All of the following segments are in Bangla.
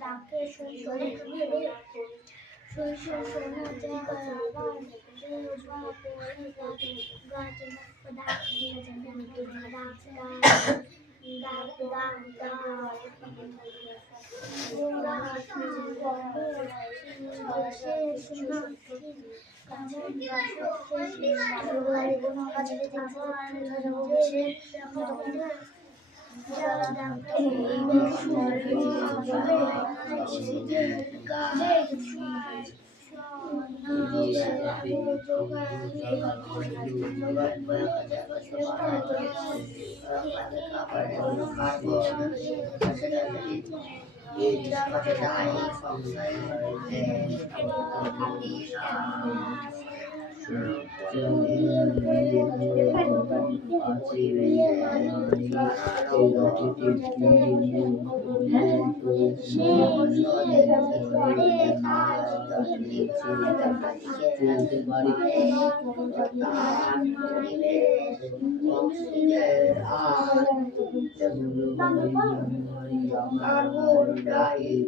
ডাকে শৈশব শোনা যায় আবার গাছ ডাক দিয়ে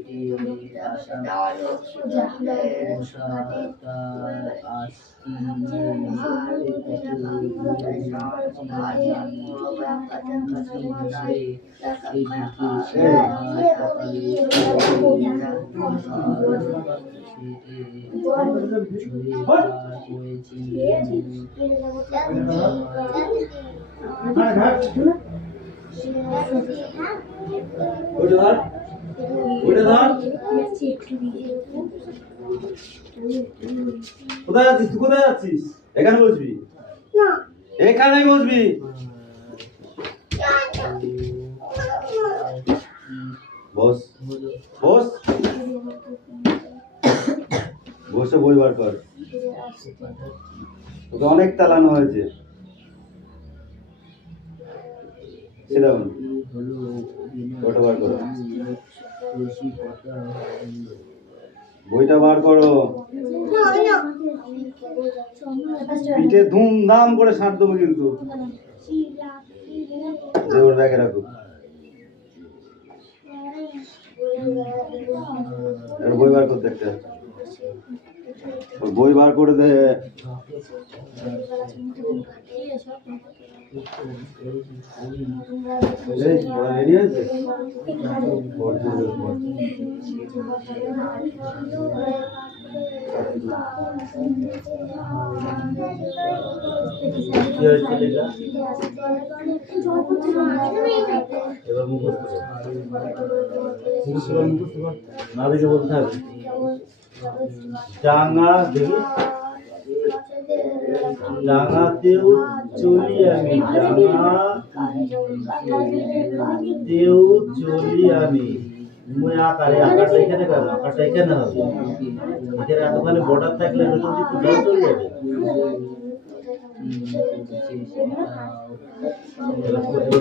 কোথায় যাচ্ছিস তুই? কোথায় যাচ্ছিস? এখানে বসবি না, এখানেই বসবি। বস বস বসে বই বার কর। তোকে অনেক তালানো হয়েছে। সেটা বইটা বার করো, বইটা বার করো। পিঠে ধুমধাম করে সাঁট দেবো কিন্তু। ওর ব্যাগে রাখো, বই বার করতে একটা, বই বার করে দে। রেডি হয়েছে? এবার মুখস্থ না দেখে বলতে হবে। ডাঙা দেখি, ডাঙাতেও চলি আমি, ডাঙাতেও চলি আমি। আকারে আকারটা এখানে কেন? আকারটা এখানে হবে। এখানে এতখানি বর্ডার থাকলে কোথাও চলে যাবে।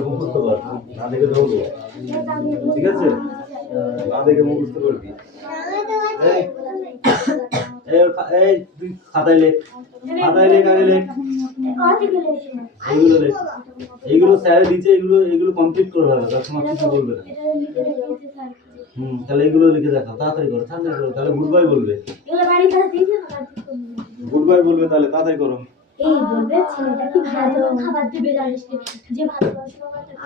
মুখস্থ কর, না দেখে ধরবো, ঠিক আছে? না দেখে মুখস্থ করবি। এই তুই খাতায় লেখ, খাতায় লেখ, আগে লেখ, এইগুলো লেখ। এইগুলো স্যার দিচ্ছে, এগুলো কমপ্লিট করে হবে, তার সময় কিছু বলবে না। তাহলে এগুলো লিখে দেখাও, তাড়াতাড়ি করো, তাড়াতাড়ি করো। তাহলে গুড বাই বলবে, গুড বাই বলবে, তাহলে তাড়াতাড়ি করো। এই বলবে ছেলেটা কি ভালো খাবার দিবে, জানিস যে ভালোবাসে খাবার দেবে।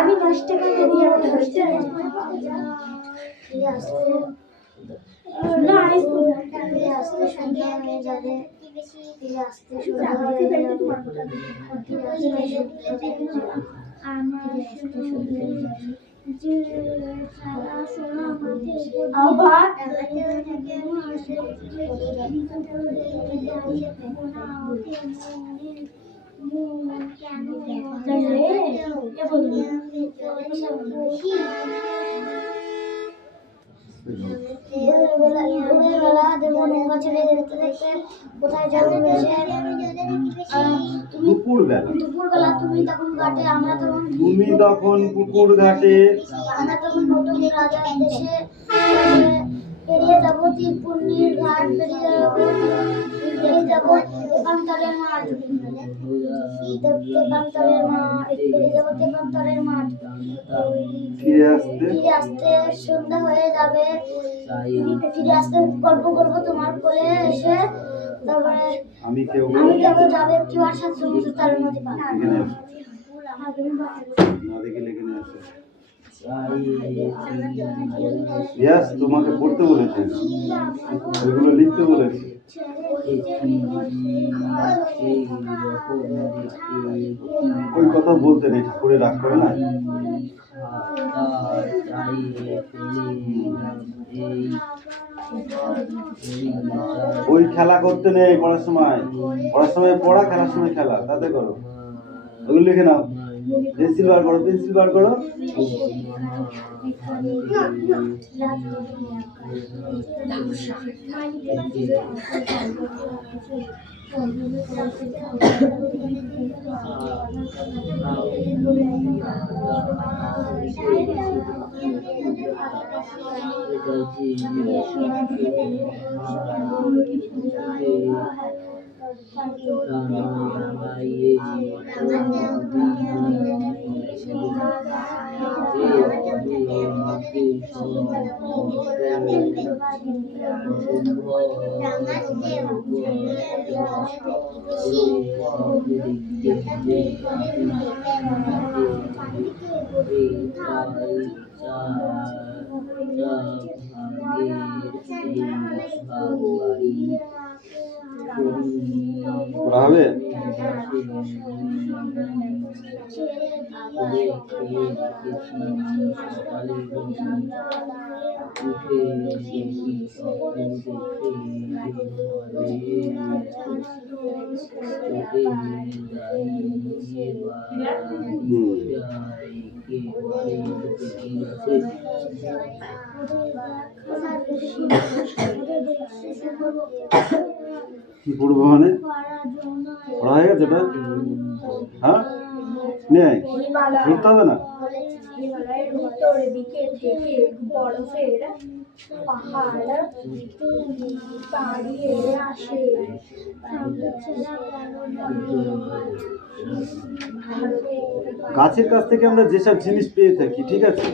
আমি 10 টাকা দিয়ে আমি 10 টাকা আসতে সন্ধ্যা হয়ে যাবে, আসতে সন্ধ্যা হয়ে যাবে, আমার যে সারা সোনা মাঠে আবার দুপুরবেলা তুমি তখন ঘাটে, আমরা তখন পুকুর ঘাটে, আমরা তখন নতুন রাজার দেশে পেরিয়ে যাবো, তীরপুর্ণির ঘাট পেরিয়ে যাবো, পেরিয়ে যাব তেপান্তরের মাঠ, তেপান্তরের মাঠ, পেরিয়ে যাব তেপান্তরের মাঠ। ফিরে আসতে ফিরে আসতে সন্ধ্যা হয়ে যাবে, ফিরে আসতে গল্প করবো তোমার কোলে এসে। তারপরে আমি কেউ আমি কেবল যাবে একটি বার 700 বছর তার নদী পার। এখানে আসো না দেখে লিখে নিয়ে আসো ইয়াস তোমাকে পড়তে বলেছে ওইগুলো লিখতে বলেছে ওই কথা বলতে নেই ঠাকুরে রাগ করে না ওই খেলা করতে নেই পড়ার সময় পড়া খেলার সময় খেলা তাতে করো ওগুলো লিখে নাও পেন্সিল বার করো পড়া হবে কি পড়বো মানে পড়া হয়ে গেছে এটা হ্যাঁ নেই পড়তে হবে না হিমালয়ের উত্তর দিকে থেকে বরফের পাহাড় দাঁড়িয়ে আসে। গাছের কাছ থেকে আমরা যেসব জিনিস পেয়ে থাকি ঠিক আছে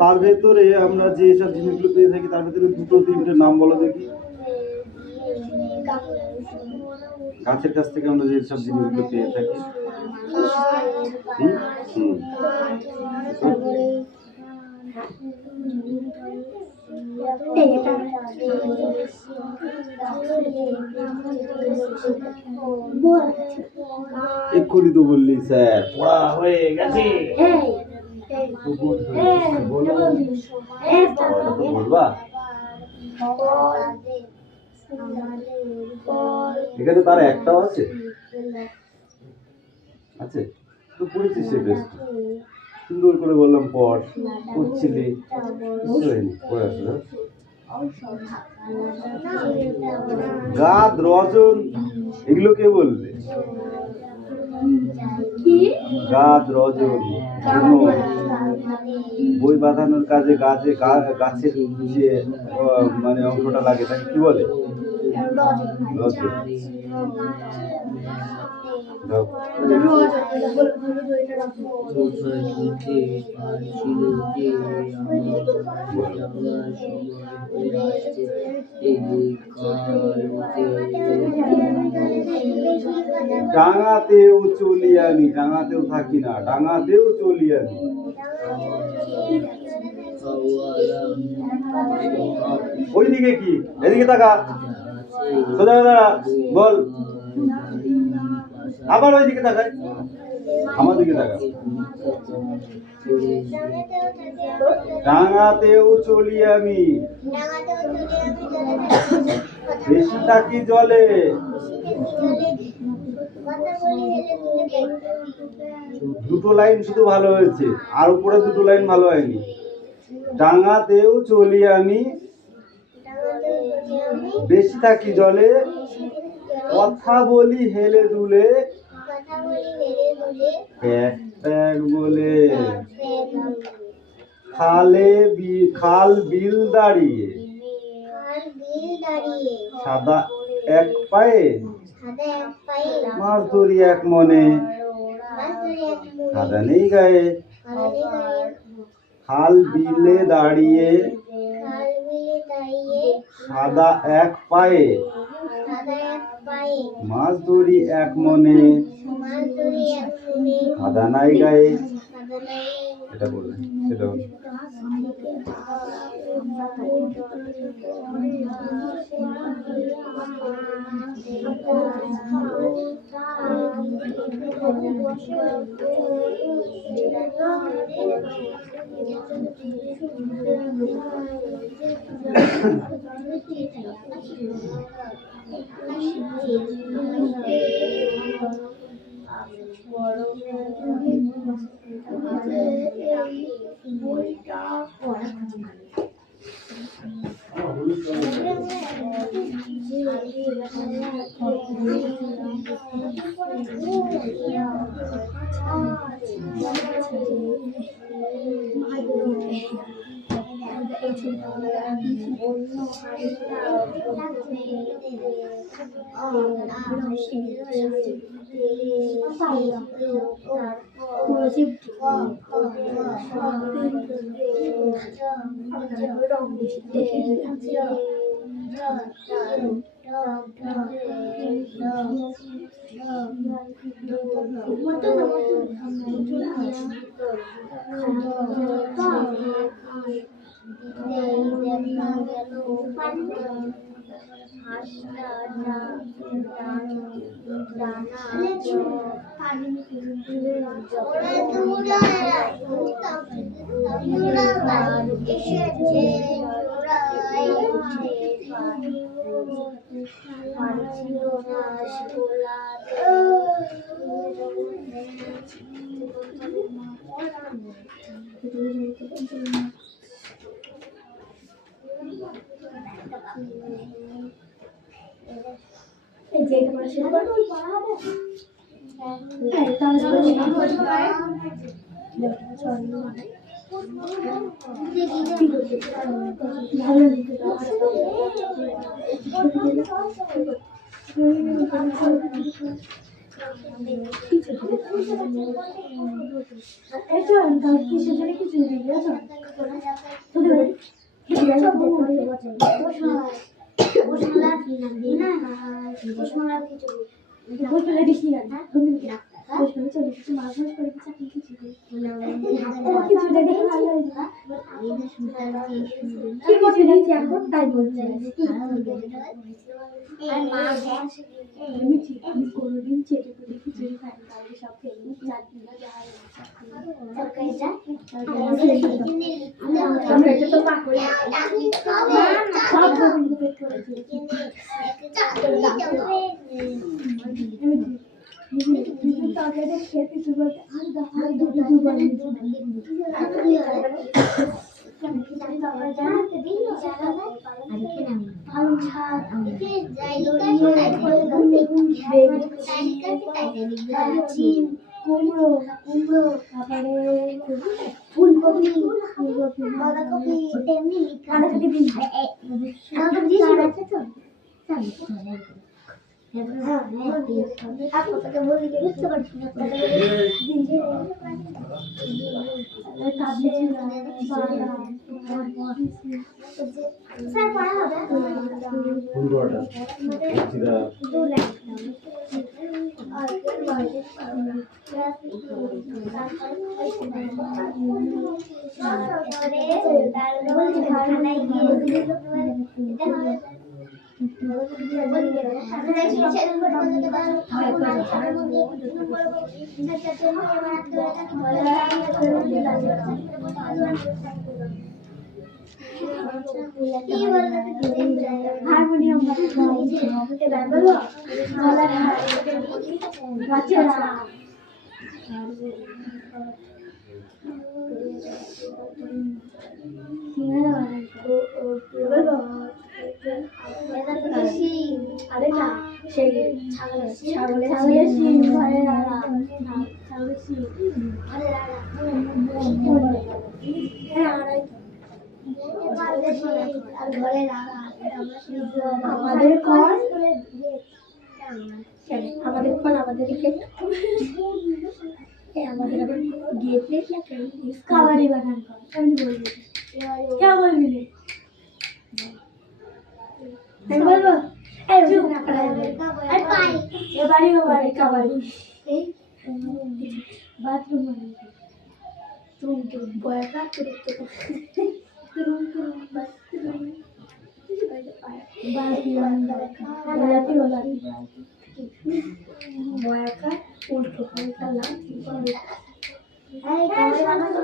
তার ভেতরে আমরা যেসব জিনিসগুলো পেয়ে থাকি তার ভেতরে দুটো তিনটে নাম বলো দেখি গাছের কাছ থেকে আমরা যেসব জিনিসগুলো পেয়ে থাকি এক্ষুনি তো বললি স্যার পড়া হয়ে গেছে বলবা এখানে তার একটাও আছে আছে তো পড়েছিস সে বেশ সুন্দর করে বললাম পড় পড়ছিলি কিছু হয়নি পড়ে আসলে গাদ রজন এগুলো কে বলবে গাদ রজন বই বাঁধানোর কাজে গাছের যে মানে অংশটা লাগে তাকে কি বলে রজন ডাঙাতেও চলি আমি ডাঙাতেও থাকি না ডাঙাতেও চলি আমি ওইদিকে কি এদিকে তাকা সোজা দাঁড়া বল আবার ওইদিকে তাকাই আমার দিকে তাকা ডাঙাতেও চলি আমি বেশি থাকি জলে দুটো লাইন শুধু ভালো হয়েছে আর উপরে দুটো লাইন ভালো হয়নি ডাঙাতেও চলি আমি বেশি থাকি জলে কথা বলি হেলে দুলে প্যাক প্যাক বলে খাল বিল দাঁড়িয়ে সাদা এক পায়ে সাদা এক পায়ে মাছ ধরি এক মনে মাছ ধরি এক মনে খাদা নেই গায়ে খালি গায়ে খাল বিলে দাঁড়িয়ে খাল বিলে দাঁড়িয়ে সাদা এক পায়ে সাদা এক পায়ে মাছ ধরি এক মনে মাছ ধরি এক মনে খাদা নাই গায়ে সাদা নাই এটা বললেন সেটা বললেন। বইটা পড়া কুমড়ো কুমড়ো তারপরে ফুলকপি ফুলকপি বাঁধাকপি তেমনি বাঁধাকপি দিন বাঁধাকপি আছে তো হারমোনিয়াম ছাগলের শিং ঘরে রাখা ছাগলের শিং আমাদের ঘর কেন আমাদের কোন আমাদেরকে আমাদের আবার গেট নেই কাবাডি বানান কর আমি বলবো কে বলবি রে আমি বলবো এই চুপ না করা আর পাই এবারে বাড়ি কাবাডি এই বাথরুম তুমি তো বয়কা তুরুম বাথরুম বালতি বালতি বালতি বয়কা উল্টো পাল্টা লাঠি এই কাবাডি বানানো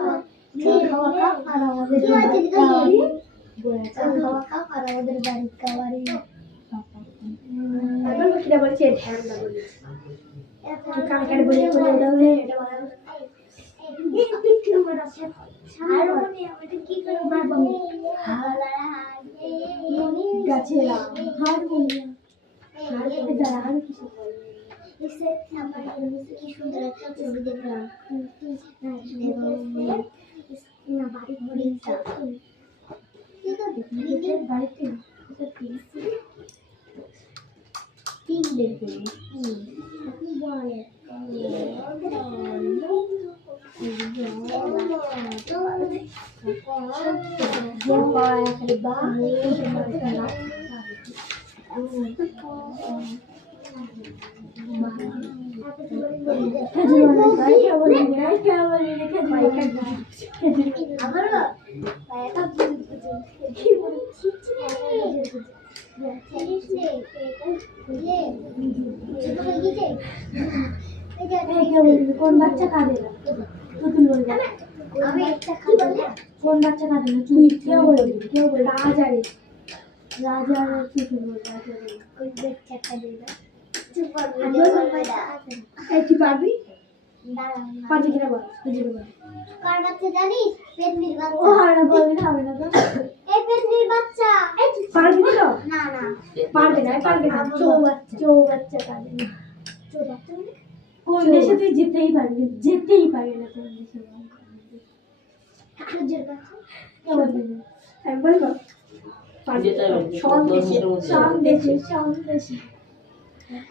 খাওয়া খাও আর আমাদের কাবাডি বয়কা খাওয়া খাও আর আমাদের বাড়ি কাবাডি এখন কিটা বলছে ধ্যান না বলি কানে কানে বলে বলে দাও রে এটা বানানো আর আমি আমাদের কি করে মারবো গাছে হারমোনিয়াম হারমোনিয়াম আর কিছু এসে আমার কি সুন্দর একটা ছবি দেখলাম না বাড়ি ঘুরিটা ঠিক আছে নিজের বাড়িতে তিন দেখবে কি বলে কোন বাচ্চা কাঁদে না নতুন বলবে কোন বাচ্চা কাঁদে না তুই কেউ বলবি রাজারে রাজারে তুই বলবি ওই বাচ্চা কাঁদে না তুই পারবি পারবি কিনা বল কার বাচ্চা জানিস পেন্নির বাচ্চা ও হবে না বলবি না হবে না তো এই পেন্নির বাচ্চা এই তুই পারবি না না না পারবে না চৌ বাচ্চা কাঁদে না চৌ বাচ্চা কোন দেশে তুই যেতেই পারবি না কোন দেশে সূর্যের কাছে কেমন দিবে আমি বলবো সন্দেশে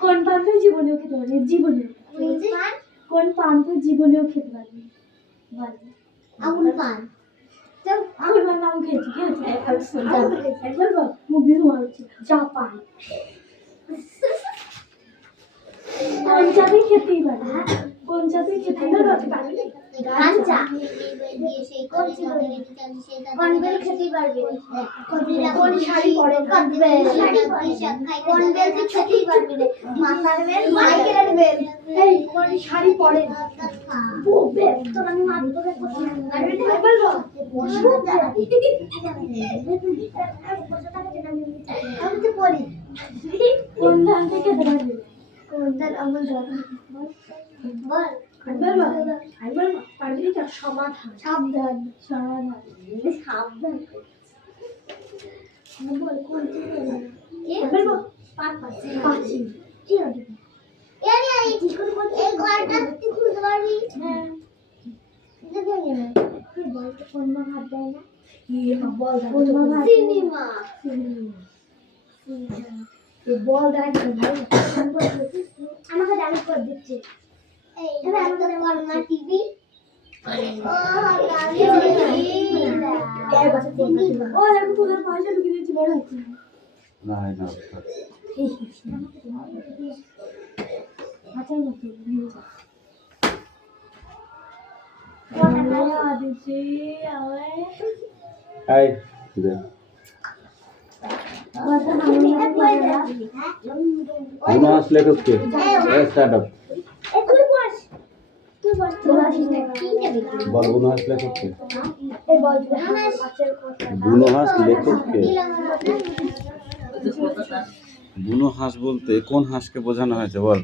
কোন পান তুই জীবনেও খেতে পারবি কোন পান তুই জীবনেও খেতে পারবি আগুন পান আগুন পান নাম খেয়েছি বলবো মুভি হচ্ছে জাপান কোন চাবি খেতেই পারবি কোন চাবি খেতেই পারবি গাঞ্জা কোন বেল খেতেই পারবি কোন শাড়ি পরে কোন বেল তুই খেতেই পারবি রে মাথার বেল সাইকেলের বেল এই কোন শাড়ি পরে ও বেল তোর আমি মারব তোকে পারবি না বলবো আমি তো পড়ি কোন ধান থেকে খেতে পারবি কোন ধান আমল ধান বল বলবো পারবি তো সাবধান বল কোন বলবো পাখি কি হবে এই ঘরটা তুই খুলতে পারবি হ্যাঁ বলতে কোন মা ভাত দেয় না বল সিনেমা বল দেয় ভাই আমাকে ডান্স করে দিচ্ছে এবার আমাদের কর্নার টিভি ও আমি তোদের পয়সা ঢুকিয়ে দিয়েছি বড় হচ্ছে না না আচ্ছা এই দে বুনো হাঁস লেখককে স্টার্ট আপ বল বুনো হাঁস লেখককে বুনো হাঁস লেখককে বুনো হাঁস বলতে কোন হাঁসকে বোঝানো হয়েছে বল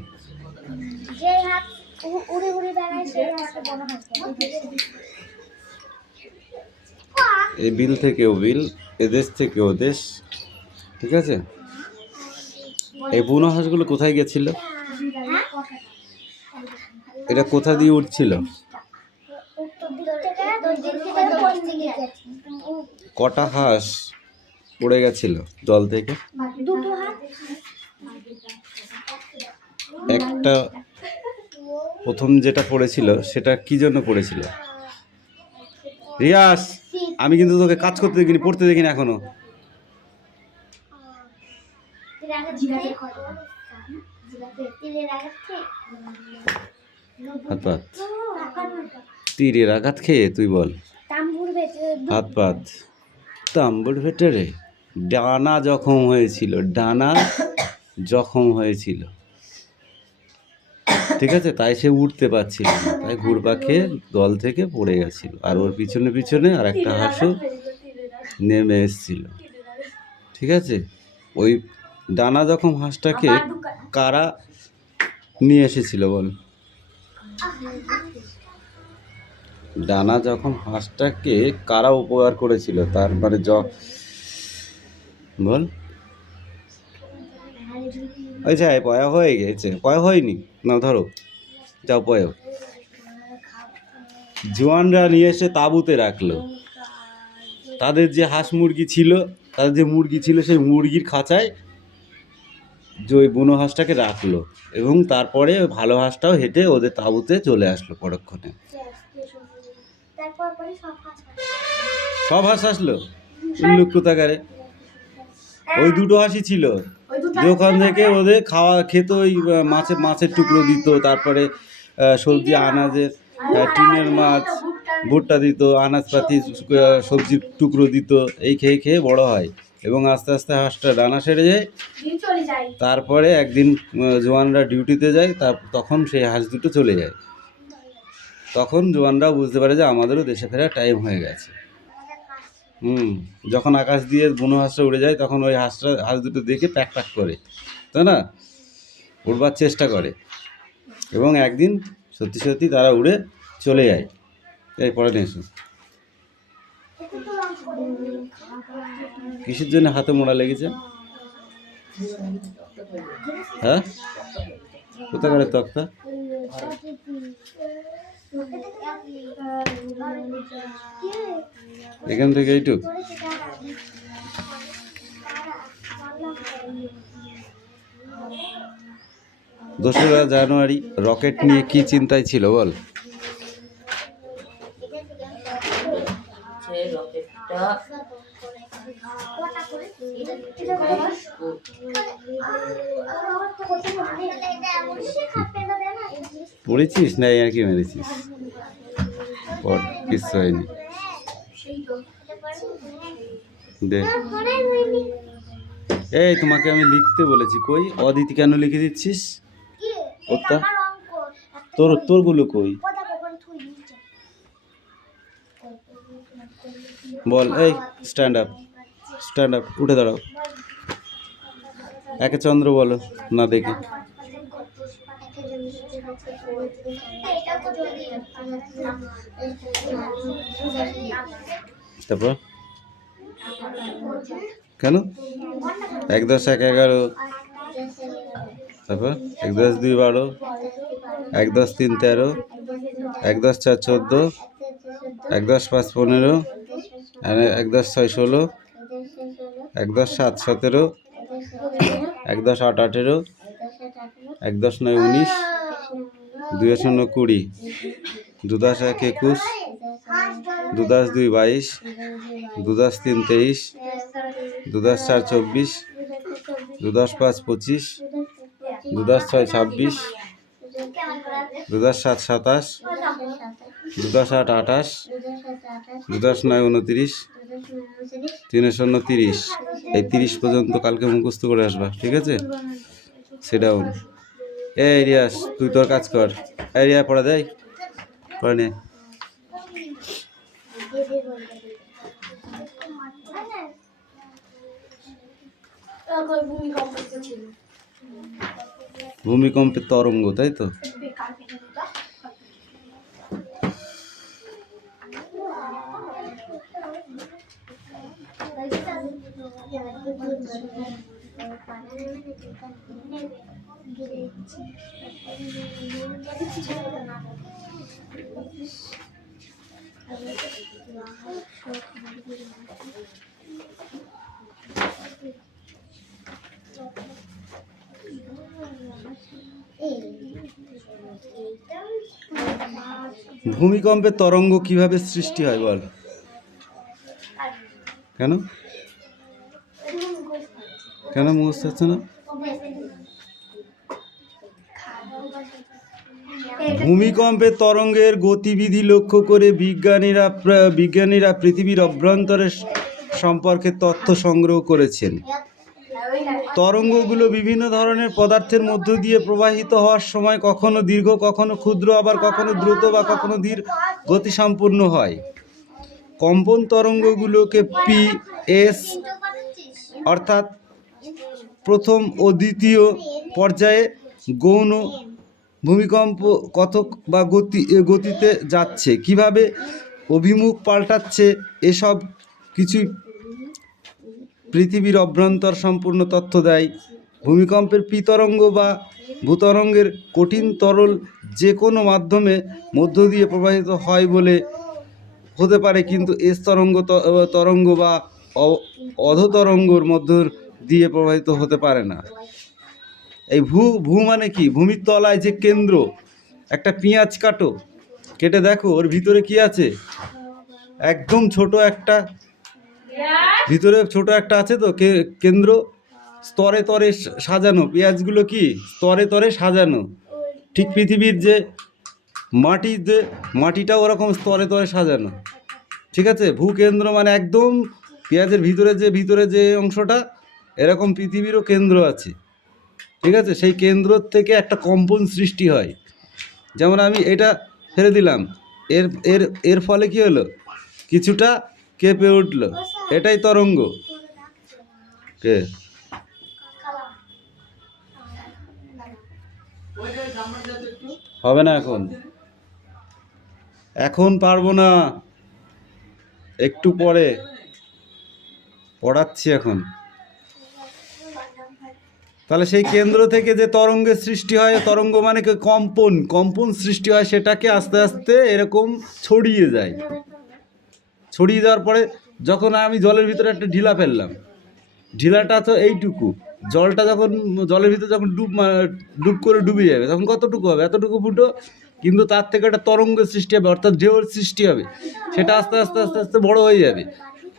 যে হাঁস উড়ে উড়ে বেড়ায় সেই হাঁসকে বলা হয় এই বিল থেকে ও বিল এ দেশ থেকে ও দেশ ঠিক আছে এই বুনো হাঁসগুলো কোথায় গেছিল এটা কোথা দিয়ে উঠছিল কটা হাঁস পড়ে গেছিল জল থেকে দুটো হাঁস একটা প্রথম যেটা পড়েছিল সেটা কি জন্য পড়েছিল? রিয়াস, আমি কিন্তু তোকে কাজ করতে দেখিনি, পড়তে দেখিনি এখনো। হাত পাত, তীরের আঘাত খেয়ে তুই বল। হাত পাত, তাম্বুর ভেতরে ডানা জখম হয়েছিল, ডানা জখম হয়েছিল, ঠিক আছে? তাই সে উঠতে পারছিল না, তাই ঘুরপা খেয়ে দল থেকে পড়ে গেছিল। আর ওর পিছনে পিছনে আর একটা হাঁসও নেমে এসেছিল, ঠিক আছে? ওই ডানা জখম হাঁসটাকে কারা নিয়ে এসেছিল বল? ডানা জখম হাঁসটাকে কারা উপকার করেছিল? তার মানে বল। আচ্ছা, পয়া হয়ে গেছে, পয়া হয়নি না, ধরো যাও পয়। জোয়ানরা নিয়ে এসে তাঁবুতে রাখলো। তাদের যে হাঁস মুরগি ছিল, তাদের যে মুরগি ছিল, সেই মুরগির খাঁচায় যে ওই বুনো হাঁসটাকে রাখলো, এবং তারপরে ভালো হাঁসটাও হেঁটে ওদের তাঁবুতে চলে আসলো পরক্ষণে। সব হাঁস আসলো? উল্লুক কোথাকারে! ওই দুটো হাঁসই ছিল যে ওখান থেকে ওদের খেত, ওই মাছের টুকরো দিত, তারপরে সবজি আনাজের টিনের মাছ, ভুট্টা দিত, আনাজপাতি সবজির টুকরো দিত। এই খেয়ে খেয়ে বড় হয় এবং আস্তে আস্তে হাঁসটা ডানা সেরে যায়। তারপরে একদিন জওয়ানরা ডিউটিতে যায়, তখন সেই হাঁস দুটো চলে যায়। তখন জওয়ানরাও বুঝতে পারে যে আমাদেরও দেশে ফেরার টাইম হয়ে গেছে। যখন আকাশ দিয়ে বুনো হাঁসটা উড়ে যায়, তখন ওই হাঁস দুটো দেখে প্যাক প্যাক করে, তাই না, উড়বার চেষ্টা করে, এবং একদিন সত্যি সত্যি তারা উড়ে চলে যায়। এই পরে নিয়ে এসো। কিসের জন্য হাতে মোড়া লেগেছে? হ্যাঁ, কোথাকার তক্তা? এখান থেকে এইটুক? দোসরা জানুয়ারি রকেট নিয়ে কি চিন্তায় ছিল বল? পড়েছিস না আর কি মেরেছিস? কিচ্ছু হয়নি। এই, তোমাকে আমি লিখতে বলেছি, কই অদিতি কেন লিখে দিচ্ছিস? ওটা তোরগুলো কই বল? এই স্ট্যান্ড আপ, উঠে দাঁড়াও। একে চন্দ্র বলো না দেখি। তারপর কেন? 1 10 1 11, তারপর 1 10 2 12, 1 10 3 13, 1 10 4 14, 1 10 5 15, 1 10 6 16, 1 10 7 17, 1 10 8 18, 1 10 9 19, 2 0 20, 2 10 1 21, 2 10 2 22, 2 10 3 23, 2 10 4 24, 2 10 5 25, 2 10 6 26, 2 10 7 27, 2 10 8 28, 2 10 9 29, 3 0 30। এই 30 পর্যন্ত কালকে মুখস্থ করে আসবা, ঠিক আছে? সেটা এই রিয়াস, তুই তোর কাজ কর। এই রিয়া, পড়া দেয়, পড়া নে। ভূমিকম্পের তরঙ্গ, তাই তো? ভূমিকম্পের তরঙ্গ কিভাবে সৃষ্টি হয় বল? কেন কেন মুখস্থ হচ্ছে না? ভূমিকম্পের তরঙ্গের গতিবিধি লক্ষ্য করে বিজ্ঞানীরা পৃথিবীর অভ্যন্তরের সম্পর্কে তথ্য সংগ্রহ করেছেন। তরঙ্গগুলো বিভিন্ন ধরনের পদার্থের মধ্য দিয়ে প্রবাহিত হওয়ার সময় কখনো দীর্ঘ, কখনো ক্ষুদ্র, আবার কখনো দ্রুত বা কখনো ধীর গতিসম্পন্ন হয়। কম্পন তরঙ্গগুলোকে PS অর্থাৎ প্রথম ও দ্বিতীয় পর্যায়ে গৌণ ভূমিকম্প কতক বা গতিতে যাচ্ছে, কিভাবে অভিমুখ পাল্টাচ্ছে, এসব কিছুই পৃথিবীর অভ্যন্তর সম্পূর্ণ তথ্য দেয়। ভূমিকম্পের পি তরঙ্গ বা ভূতরঙ্গের কঠিন তরল যে কোনো মাধ্যমে মধ্য দিয়ে প্রবাহিত হয় বলে হতে পারে, কিন্তু এস তরঙ্গ বা অধতরঙ্গর মধ্য দিয়ে প্রবাহিত হতে পারে না। এই ভূ মানে কি? ভূমির তলায় যে কেন্দ্র, একটা পেঁয়াজ কাটো, কেটে দেখো ওর ভিতরে কি আছে। একদম ছোট একটা ভিতরে ছোট একটা আছে তো কেন্দ্র, স্তরে তরে সাজানো। পেঁয়াজগুলো কি স্তরে তরে সাজানো। ঠিক পৃথিবীর যে মাটিটা ওরকম স্তরে তরে সাজানো। ঠিক আছে, ভূকেন্দ্র মানে একদম পেঁয়াজের ভিতরে যে অংশটা, এরকম পৃথিবীরও কেন্দ্র আছে। ঠিক আছে, সেই কেন্দ্র থেকে একটা কম্পন সৃষ্টি হয়। যেমন আমি এটা ফেলে দিলাম, এর ফলে কি হলো, কিছুটা কেঁপে উঠলো, এটাই তরঙ্গ। কে হবে না? এখন পারবো না, একটু পরে পড়াচ্ছি এখন। তাহলে সেই কেন্দ্র থেকে যে তরঙ্গের সৃষ্টি হয়, তরঙ্গ মানে কম্পন সৃষ্টি হয়, সেটাকে আস্তে আস্তে এরকম ছড়িয়ে যায়। ছড়িয়ে যাওয়ার পরে যখন আমি জলের ভিতরে একটা ঢিলা ফেললাম, ঢিলাটা তো এইটুকু, জলটা যখন জলের ভিতরে যখন ডুব করে ডুবে যাবে, তখন কতটুকু হবে? এতটুকু ফুটো। কিন্তু তার থেকে একটা তরঙ্গের সৃষ্টি হবে, অর্থাৎ ঢেউর সৃষ্টি হবে। সেটা আস্তে আস্তে আস্তে আস্তে বড় হয়ে যাবে,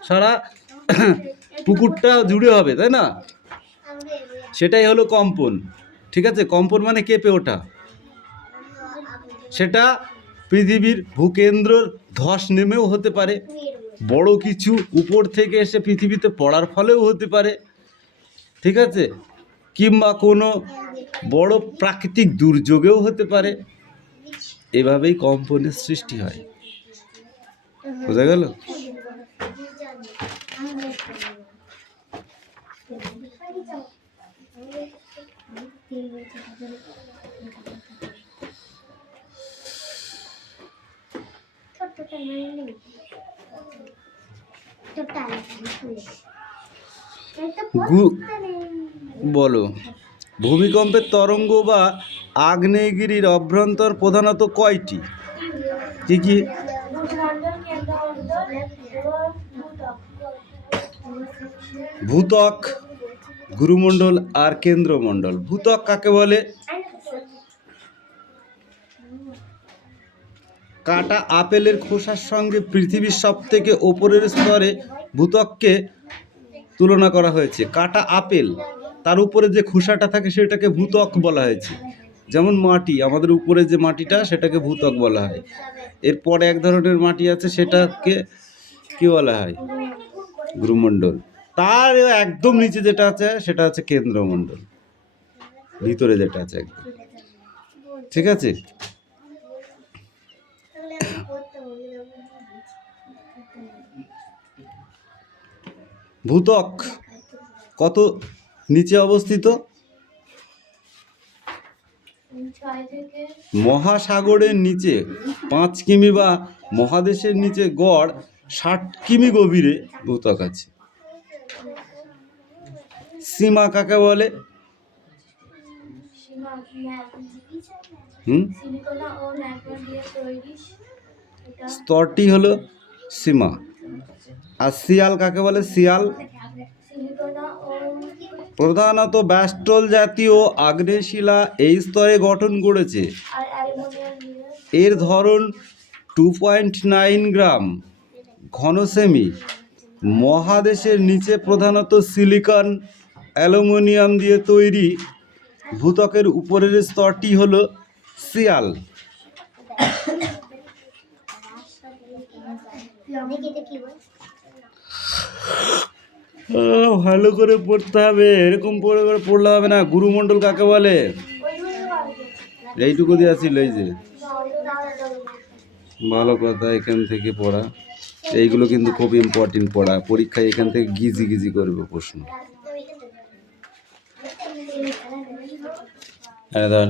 সারা পুকুরটা জুড়ে হবে, তাই না? সেটাই হলো কম্পন। ঠিক আছে, কম্পন মানে কেঁপে ওঠা। সেটা পৃথিবীর ভূকেন্দ্রর ধস নেমেও হতে পারে, বড় কিছু উপর থেকে এসে পৃথিবীতে পড়ার ফলেও হতে পারে। ঠিক আছে, কিংবা কোনো বড় প্রাকৃতিক দুর্যোগেও হতে পারে। এভাবেই কম্পনের সৃষ্টি হয়। বোঝা গেল? বলো, ভূমিকম্পের তরঙ্গ বা আগ্নেয়গিরির অভ্যন্তর প্রধানত কয়টি? কি কি? ভূত্বক, গুরুমণ্ডল আর কেন্দ্রমণ্ডল। ভূত্বক কাকে বলে? কাটা আপেলের খোসার সঙ্গে পৃথিবীর সবথেকে ওপরের স্তরে ভূত্বককে তুলনা করা হয়েছে। কাটা আপেল, তার উপরে যে খোসাটা থাকে সেটাকে ভূত্বক বলা হয়েছে। যেমন মাটি, আমাদের উপরে যে মাটিটা, সেটাকে ভূত্বক বলা হয়। এরপরে এক ধরনের মাটি আছে, সেটাকে কি বলা হয়? গুরুমণ্ডল। তার একদম নিচে যেটা আছে সেটা হচ্ছে কেন্দ্রমণ্ডল, ভিতরে যেটা আছে একদম। ঠিক আছে, ভূত্বক কত নিচে অবস্থিত? মহাসাগরের নিচে 5 কিমি বা মহাদেশের নিচে গড় 60 কিমি গভীরে ভূত্বক আছে। সীমা কাকে বলে? স্তরটি হলো সীমা। আর শিয়াল কাকে বলে? শিয়াল প্রধানত ব্যাস্টল জাতীয় আগ্নেয়শিলা এই স্তরে গঠন করেছে। আর অ্যালুমিনিয়াম দিয়ে এর ধরন 2.9 গ্রাম ঘন সেমি। মহাদেশের নিচে প্রধানত সিলিকন অ্যালুমিনিয়াম দিয়ে তৈরি। ভূত্বকের উপরের স্তরটি হলো সিয়াল। দেখি দেখি বল ভালো করে পড়তে হবে, এরকম পড়ে করে পড়লে হবে না। গুরুমণ্ডল কাকে বলে? এইটুকু দিয়ে আসছিল এই যে। ভালো কথা, এখান থেকে পড়া। এইগুলো কিন্তু খুব ইম্পর্টেন্ট পড়া, পরীক্ষায় এখান থেকে গিজি গিজি করবে প্রশ্ন। হ্যাঁ ধর,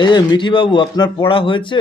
এই যে মিঠি বাবু, আপনার পড়া হয়েছে?